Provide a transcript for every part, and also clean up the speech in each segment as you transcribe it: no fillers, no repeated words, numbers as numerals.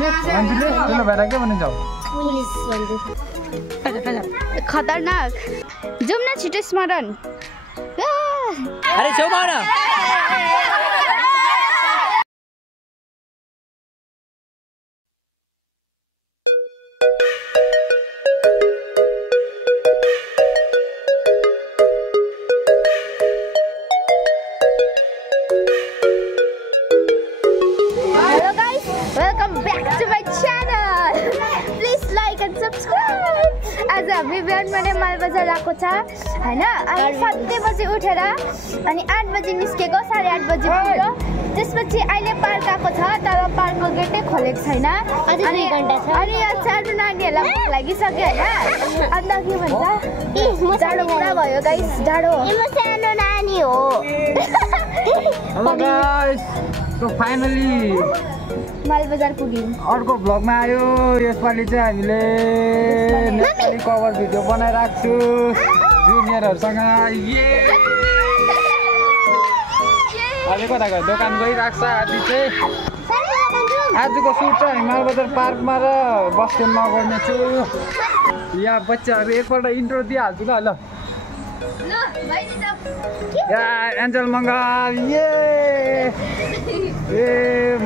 मान्छेले ठुलो भएर के भनिन्छ खतरनाक जाउँ न छिटो स्मरण अरे छेउमा आउन आज हामी बिहान मैले मालबजार आएको छ हैन अनि 7 बजे उठेर अनि 8 बजे निस्केको 8:30 बजे पुग्यो त्यसपछि अहिले पार्क आएको छ तर पार्कको गेटै खोलेको छैन अझै 2 घण्टा छ अनि यहाँ सानो नानीहरुलाई भोक लागिसक्यो हैन अन्त के भन्छ जाडो पुरा भयो गाइस जाडो म सानो नानी हो hello guys so finally Malbazar पुग्यौं अर्को भ्लगमा आयो यसपालि चाहिँ हामीले नेपाली कभर भिडियो बनाइराख्छु जुनियरहरुसँग ये अहिले कता गयो दोकान गइराख्छ आज चाहिँ आजको सुट चाहिँ हामी मालबजार पार्कमा र बस स्ट्यान्डमा गर्नेछु यहाँ बच्चाहरु एकपल्ट इन्ट्रो दिइहाल्छु ल या एन्जल मङ्गल ये ए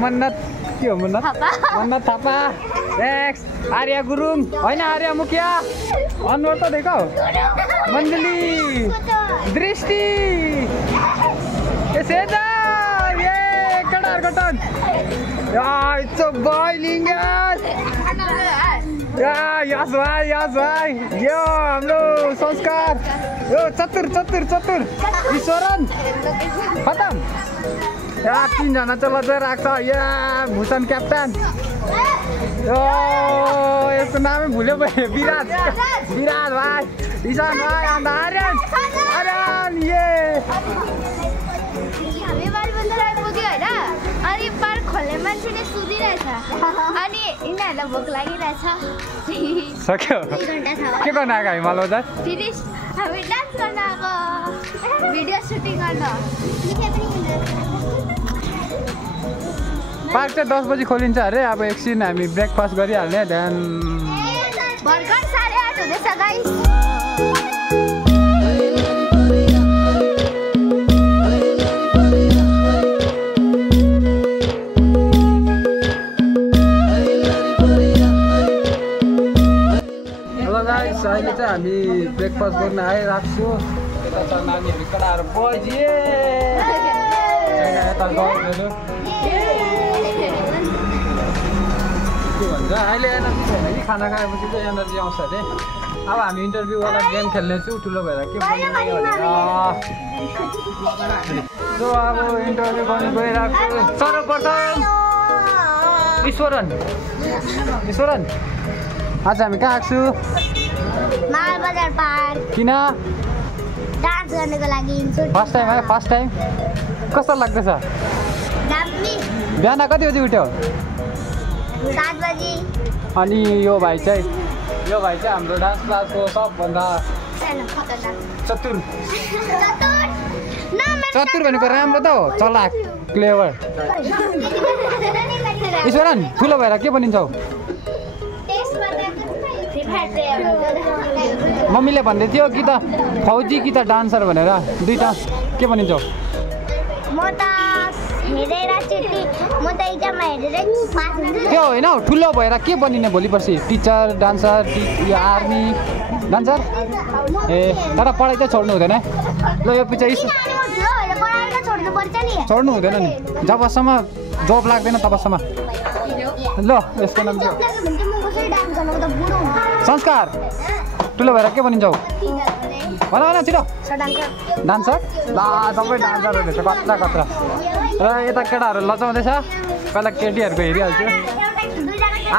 मन्नत के हो मन्नत थापा नेक्स्ट आर्या गुरुङ हैन आर्या मुखिया अनुहार त देखौ मण्डली दृष्टि यसैदा ये कडारको टन या इट्स अ बॉइलिङ या यस भाइ यो हाम्रो संस्कार यो चतुर ईश्वरन खतम या 3 जना चाहिँ लजाइ राख्छ या भुसन क्याप्टन यो यसको नामै भुल्यो भयो विराज भाइ ईशान भाइ अन्त आर्यन ये हामी मालबजार आइपुग्यो हैन अनि पार्क खोल्ने मान्छेले सुदिरहेछ अनि यिनीहरूलाई भोक लागिरहेछ सक्यो के गर्न आएको हामी मालबजार फेरि हामी डान्स गर्न आएको भिडियो सुटिङ गर्न पार्क चाहिँ 10 बजी खोलिन्छ अरे अब एकछिन हामी ब्रेकफास्ट गरिहाल्ने देन भर्खर 8:30 हुँदैछ गाइस हेलो गाइस अहिले चाहिँ हामी ब्रेकफास्ट गर्न आइराख्छु यता छ नानीहरू कडाहरू बजिए यता गाउँहरू के भन्छ अहिले एनर्जी छैन कि खाना खाएपछि चाहिँ एनर्जी आउँछ अरे अब हामी इन्टरभ्यूवाला गेम खेल्नेछु ठुलो भएर के सो अब इन्टरभ्यू गर्नु गइरहेको छु सर्वप्रथम ईश्वरन आज हामी कहाँ आएको छु मालबजार पार्क किन डान्स गर्नको लागि फर्स्ट टाइम कस्तो लाग्दैछ बिहान कति बजी उठ्यो 7 बजी अनि यो भाइ चाहिँ हाम्रो डान्स क्लासको सबभन्दा चतुर भनेको राम्रो त हो चलाक क्लेभर ईश्वरन ठुलो भएर के बनिन्छौ मम्मीले भन्दै थियो कि त फौजी कि त डान्सर भनेर दुईटा के बनिन्छौ त्यो होइन हौ ठुलो भएर के बनिने भोलि पर्सि टिचर डान्सर आर्मी डान्सर ए तर पढाइ चाहिँ छोड्नु हुँदैन ल यो पछि छोड्नु हुँदैन नि जबसम्म जब लाग्दैन तबसम्म ल यसको नाम के हो संस्कार ठुलो भएर के बनिन्छौ भन छिटो डान्सर ल सबै डान्सरहरू छ कत्रा र यता केटाहरू लचाउँदैछ पहिला केटीहरूको हेरिहाल्छु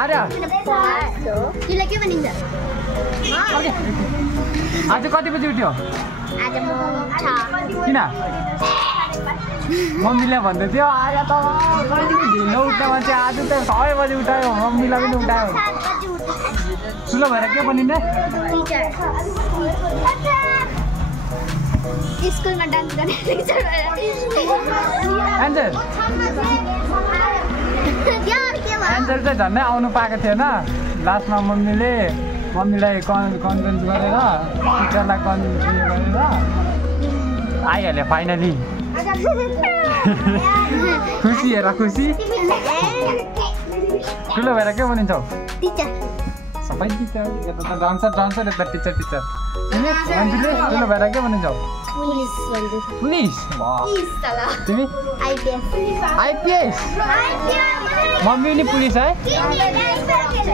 आर्य आज कति बजी उठ्यो किन मम्मीले भन्दै थियो आर्य त ढिलो उठ्ने मान्छे आज त 6 बजी उठायो मम्मीलाई पनि उठायो ठुलो भएर के बनिने स्कुलमा डान्स गर्ने टिचर भएर एन्जल एन्जल चाहिँ झन्डै आउनु पाएको थिएन लास्टमा मम्मीलाई कन्भिन्स गरेर टिचरलाई कन्भिन्स गरेर आइहाल्यो फाइनली खुसी हेर खुसी ठुलो भएर के बनिन्छौ सबै टिचर यता त डान्सर यता टिचर मान्छेले ठुलो भएर के बनिन्छौ पुलिस तिमी आइपिएस मम्मी नि पुलिस है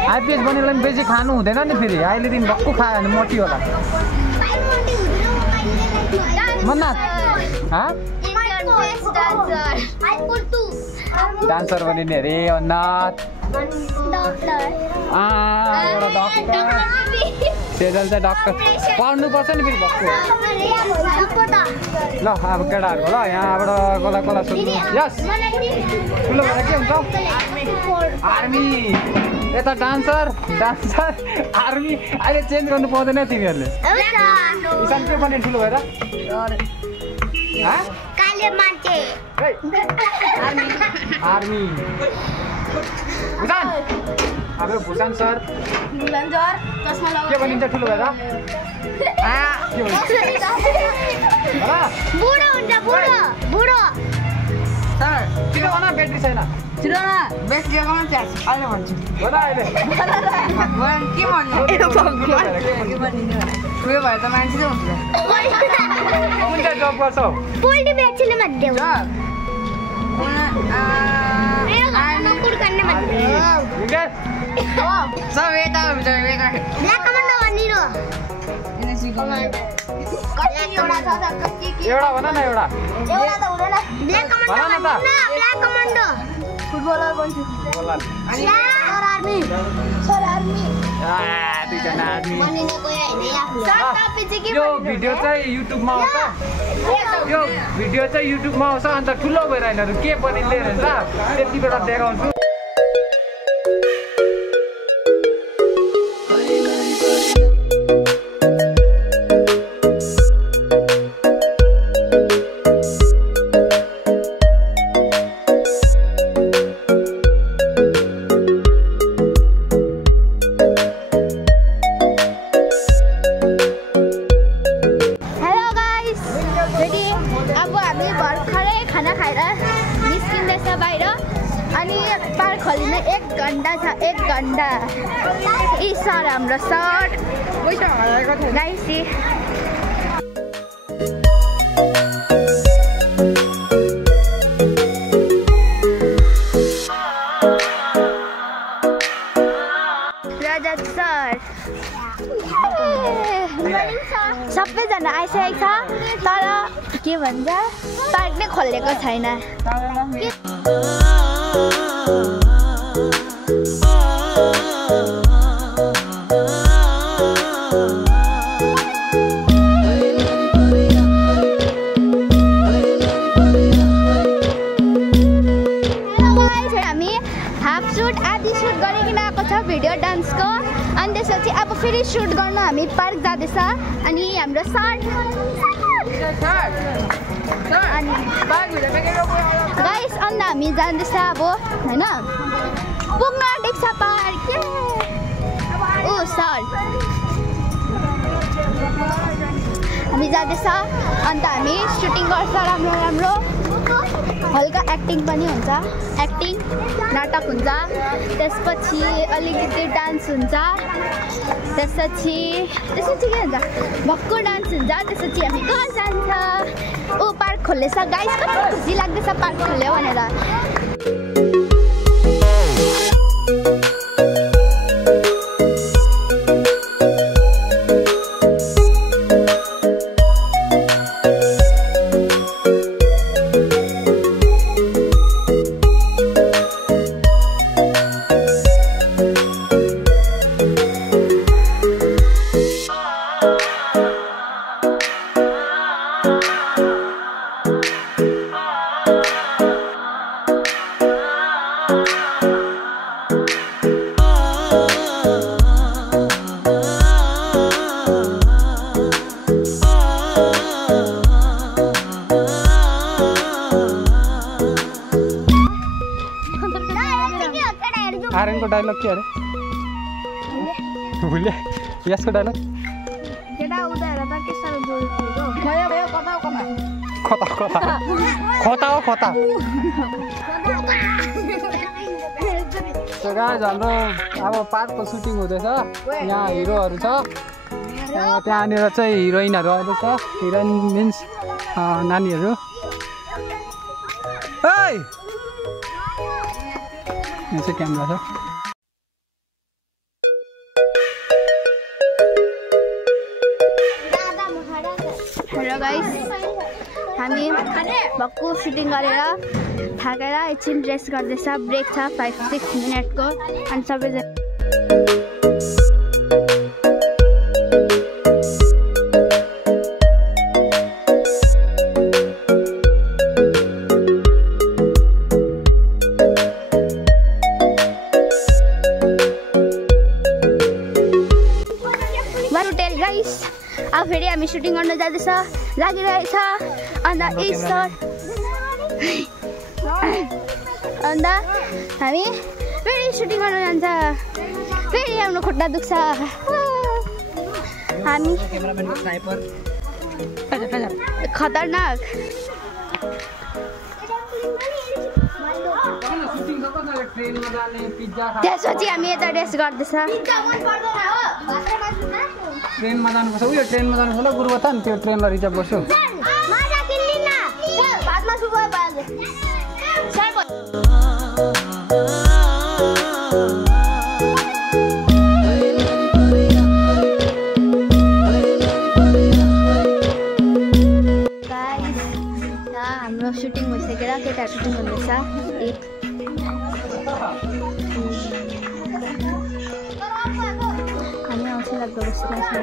आइपिएस बनेलाई पनि बेसी खानु हुँदैन नि फेरि अहिलेदेखि भक्कु खायो भने मोटी होला मन्नाथ डान्सर बनिने अरे अन्नाथ एउटा डक्टर सेजल चाहिँ डक्टर पढ्नुपर्छ नि फेरि भक्कु ल अब केटाहरूको ल यहाँबाट कसलाई सोध्नु यस ठुलो भएर के हुन्छ आर्मी यता डान्सर आर्मी अहिले चेन्ज गर्नु पाउँदैन तिमीहरूले इसान के बन्ने ठुलो भएर आर्मी भुटान अब भुटान सर के बनिन्छ ठुलो भएर बुढो किन भन ब्याट्री छैन अहिले भन्छु होला अहिले के भन्नु उयो भए त मान्छे चाहिँ हुन्छ कुन चाहिँ जब गर्छौ पोल्ट्री बेच्ने भन्देऊ कुकुर काट्ने भन्देऊ सब यता ब्ल्याक कमान्डो भनिरो एउटा भन न एउटा त हुँदैन ब्ल्याक कमान्डो फुटबलर बन्छु सर आर्मी दुईजना आदमी बनिने कोही हैन यो भिडियो चाहिँ युट्युबमा आउँछ अन्त ठुलो भएर यिनीहरू के बनिँदै रहेछ त्यति बेला देखाउँछु हाम्रो सर गाइस रजत सर सबैजना आइसकेको छ तर के भन्छ पार्क नै खोलेको छैन भिडियो डान्सको अनि त्यसपछि अब फेरि सुट गर्न हामी पार्क जाँदैछ अनि हाम्रो सर अनि गाइस अन्त हामी जाँदैछ अब होइन पुग्न आँटेको छ पार्क ओ सर हामी जाँदैछ अन्त हामी सुटिङ गर्छ राम्रो हल्का एक्टिङ पनि हुन्छ एक्टिङ नाटक हुन्छ त्यसपछि अलिकति डान्स हुन्छ त्यसपछि के हुन्छ भक्कु डान्स हुन्छ त्यसपछि हामी घर जान्छ ओ पार्क खोलेछ गाइस कति खुसी लाग्दैछ पार्क खोल्यो भनेर डायलग के अरे भुले यसको डायलग केटा उदाएर त के साह्रो जोड थियो भयो भयो कता खता खता खता हो खता So guys, हाम्रो अब पार्कको सुटिङ हुँदैछ यहाँ हिरोहरू छ त्यहाँनिर चाहिँ हिरोइनहरू आउँदैछ हिरोइन मिन्स नानीहरू ओइ यहाँ चाहिँ क्यामेरा छ हेलो गाइस हामी भक्कु सुटिङ गरेर थाकेर एकछिन रेस्ट गर्दैछ ब्रेक छ 5-6 मिनटको अनि सबैजना गाइस अब फेरि हामी सुटिङ गर्न जाँदैछ लागिरहेछ अन्त अन्त हामी फेरि सुटिङ गर्न जान्छ फेरि हाम्रो खुट्टा दुख्छ हामी खतरनाक त्यसपछि हामी यता रेस्ट गर्दैछ ट्रेनमा जानुपर्छ उयो ट्रेनमा जानुपर्छ ल गुरुबथान त्यो ट्रेनलाई रिजर्भ गर्छु हाम्रो सुटिङ भइसकेर केटा सुटिङ हुँदैछ हामी औँसी लाग्दो बसिरहेको छ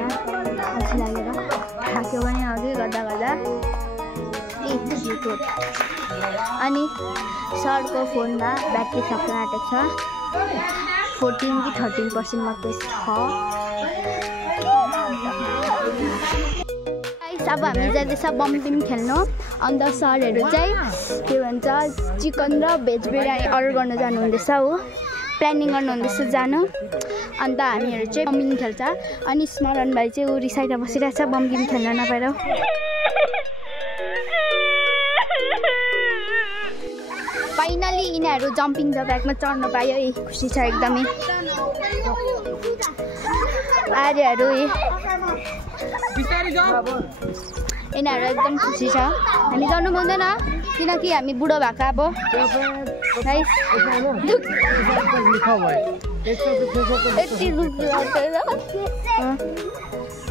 औँसी लागेर थाक्यो भने अघि गर्दा गर्दा अनि सरको फोनमा ब्याट्री सक्न आँटेको छ 14 कि 13% मात्रै छ अब हामी जाँदैछ बम्पिङ खेल्नु अन्त सरहरू चाहिँ के भन्छ चिकन र भेज बिरयानी अर्डर गर्न जानुहुँदैछ हो प्लानिङ गर्नुहुँदैछ जानु अन्त हामीहरू चाहिँ बम्पिङ खेल्छ अनि स्मरण भाइ चाहिँ ऊ रिसाइएर बसिरहेछ बम्पिङ खेल्न नपाएर फाइनली यिनीहरू जम्पिङ जब्याकमा चढ्नु पायो खुसी छ एकदमै आर्यहरू यिनीहरू एकदम खुसी छ हामी गर्नु पाउँदैन किनकि हामी बुढो भएको अब यति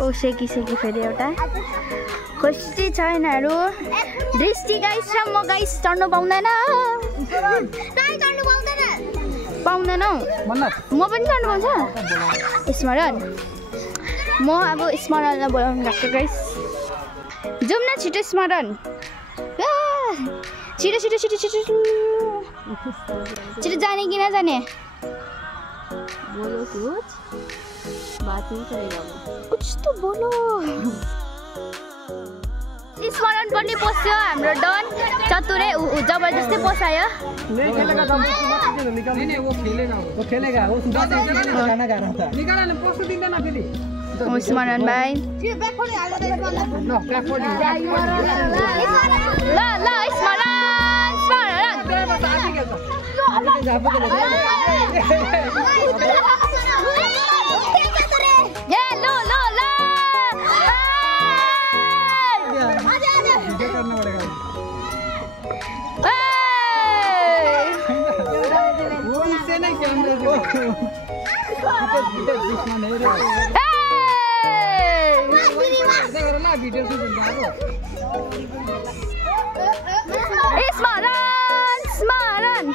ओ सेकी फेरि एउटा खुसी छ यिनीहरू दृष्टि गाइस र म गाइस चढ्नु पाउँदैन पाउँदैनौ म पनि चढ्नु पाउँछ स्मरण म अब स्मरणलाई बोलाउनु गएको गाइस जाउँ न छिटो स्मरण छिटो छिटो छिटो छिटो छिटो जाने कि नजाने बोलो कुछ तो बोलो स्मरण पनि पस्यो हाम्रो डन चतुरै जबरजस्ती पसायो स्मरण भाइ ल स्मरण स्मरण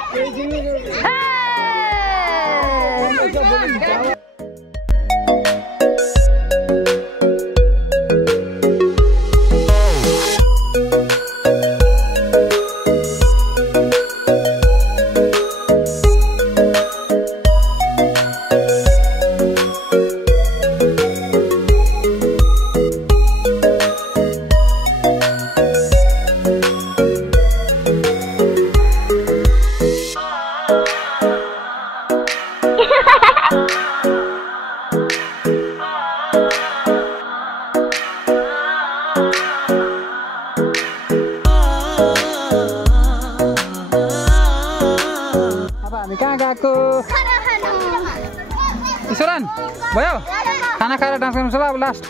अब हामी कहाँ गएको ईश्वरन भयो खाना खाएर डान्स गर्नु छ ल अब लास्ट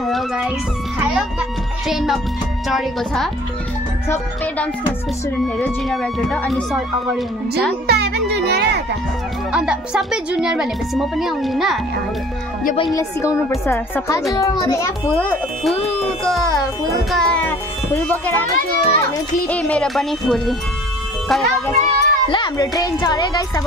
हेलो गाइस ट्रेनमा चढेको छ सबै डान्स क्लासको स्टुडेन्टहरू जुनियर ब्याचबाट अनि सर अगाडि हुनुहुन्छ अन्त सबै जुनियर भनेपछि म पनि आउँदिनँ यो बहिनीलाई सिकाउनु पर्छ सबै फुल बोकेर आएको छु ए मेरो पनि फुल ल हाम्रो ट्रेन चढ्यो गाइस अब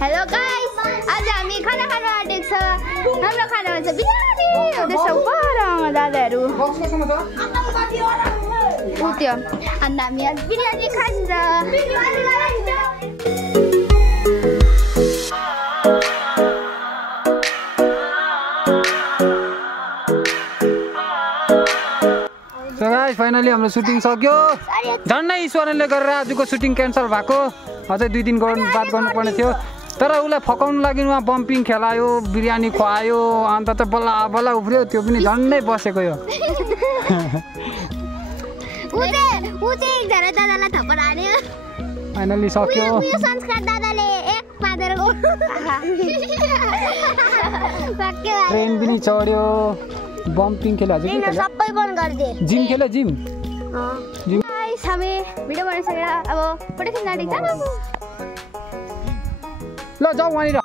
हेलो गाइस आज हामी खाना खान आँटेको छ हाम्रो खानामा चाहिँ बिरयानी हुँदैछ पर दादाहरू त्यो अन्त हामी आज बिरयानी खान्छ सो गाइस फाइनली हाम्रो सुटिङ सक्यो झन्डै ईश्वरले गरेर आजको सुटिङ क्यान्सल भएको अझै 2 दिन बात गर्नुपर्ने थियो तर उसलाई फकाउनु लागि उहाँ बम्पिङ खेलायो बिरयानी खुवायो अन्त त बल्ल बल्ल उफ्रियो त्यो पनि झन्डै बसेको यो फाइनली सक्यो ट्रेन पनि चढ्यो बम्पिङ खेल्यो जिम खेल्यो जिम हामी भिडियो बनाइसकेर अब फोटो खिच्न आँटेको छ ल जाऊ वहाँनिर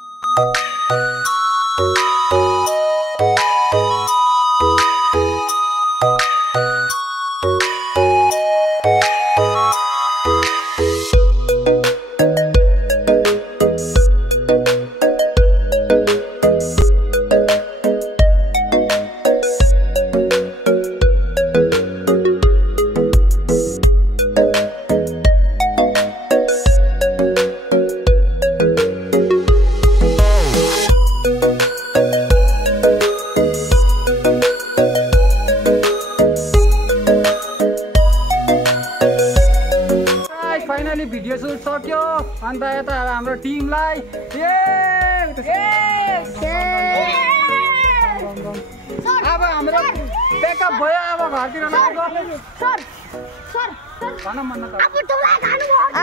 भिडियो सुट सक्यो अन्त यता हाम्रो टिमलाई अब हाम्रो ब्याकअप भयो अब घरतिर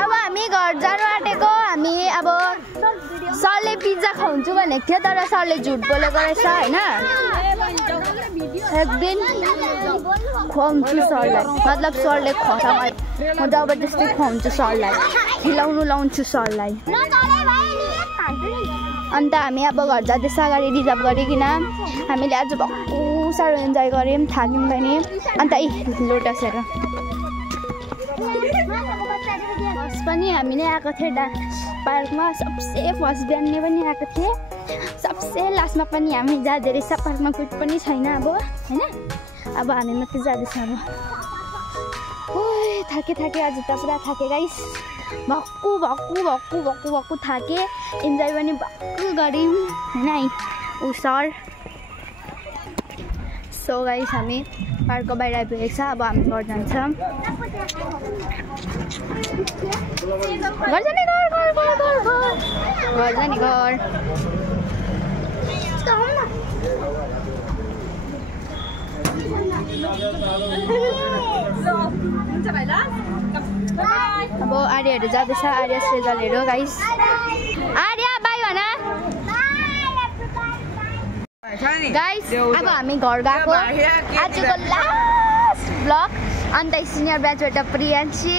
अब हामी घर जानु आँटेको हामी अब सरले पिज्जा खुवाउँछु भनेको थियो तर सरले झुट बोलेको रहेछ होइन एक दिन खुवाउँछु सरलाई मतलब सरले खुवाउँछ म जबरजस्ती खुवाउँछु सरलाई खिलाउनु लाउँछु सरलाई अन्त हामी अब घर जाँदैछ अगाडि रिजर्भ गरिकन हामीले आज भक्कु साह्रो इन्जोय गऱ्यौँ थाक्यौँ पनि अन्त लोटस हेर फर्स्ट पनि हामी नै आएको थियौँ पार्कमा सबसे फर्स्ट बिहान पनि आएको थिएँ सबसे लास्टमा पनि हामी जाँदो रहेछ पार्कमा कुछ पनि छैन अब होइन अब हामी मात्रै जाँदैछ अब थाके आज त पुरा थाके गाइस भक्कु थाके इन्जोय पनि भक्कु गऱ्यौँ होइन ऊ सर सो गाइस हामी पार्कको बाहिर आइपुगेको छ अब हामी घर जान्छ घर जाने घर अब आर्यहरू जाँदैछ आर्य सृजलहरू गाइस आर्य बाई भन गाइस अब हामी घर गएको आजको लास्ट ब्लग अन्त सिनियर ब्याचबाट प्रियांशी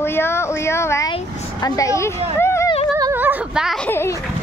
उयो भाइ अन्त बाई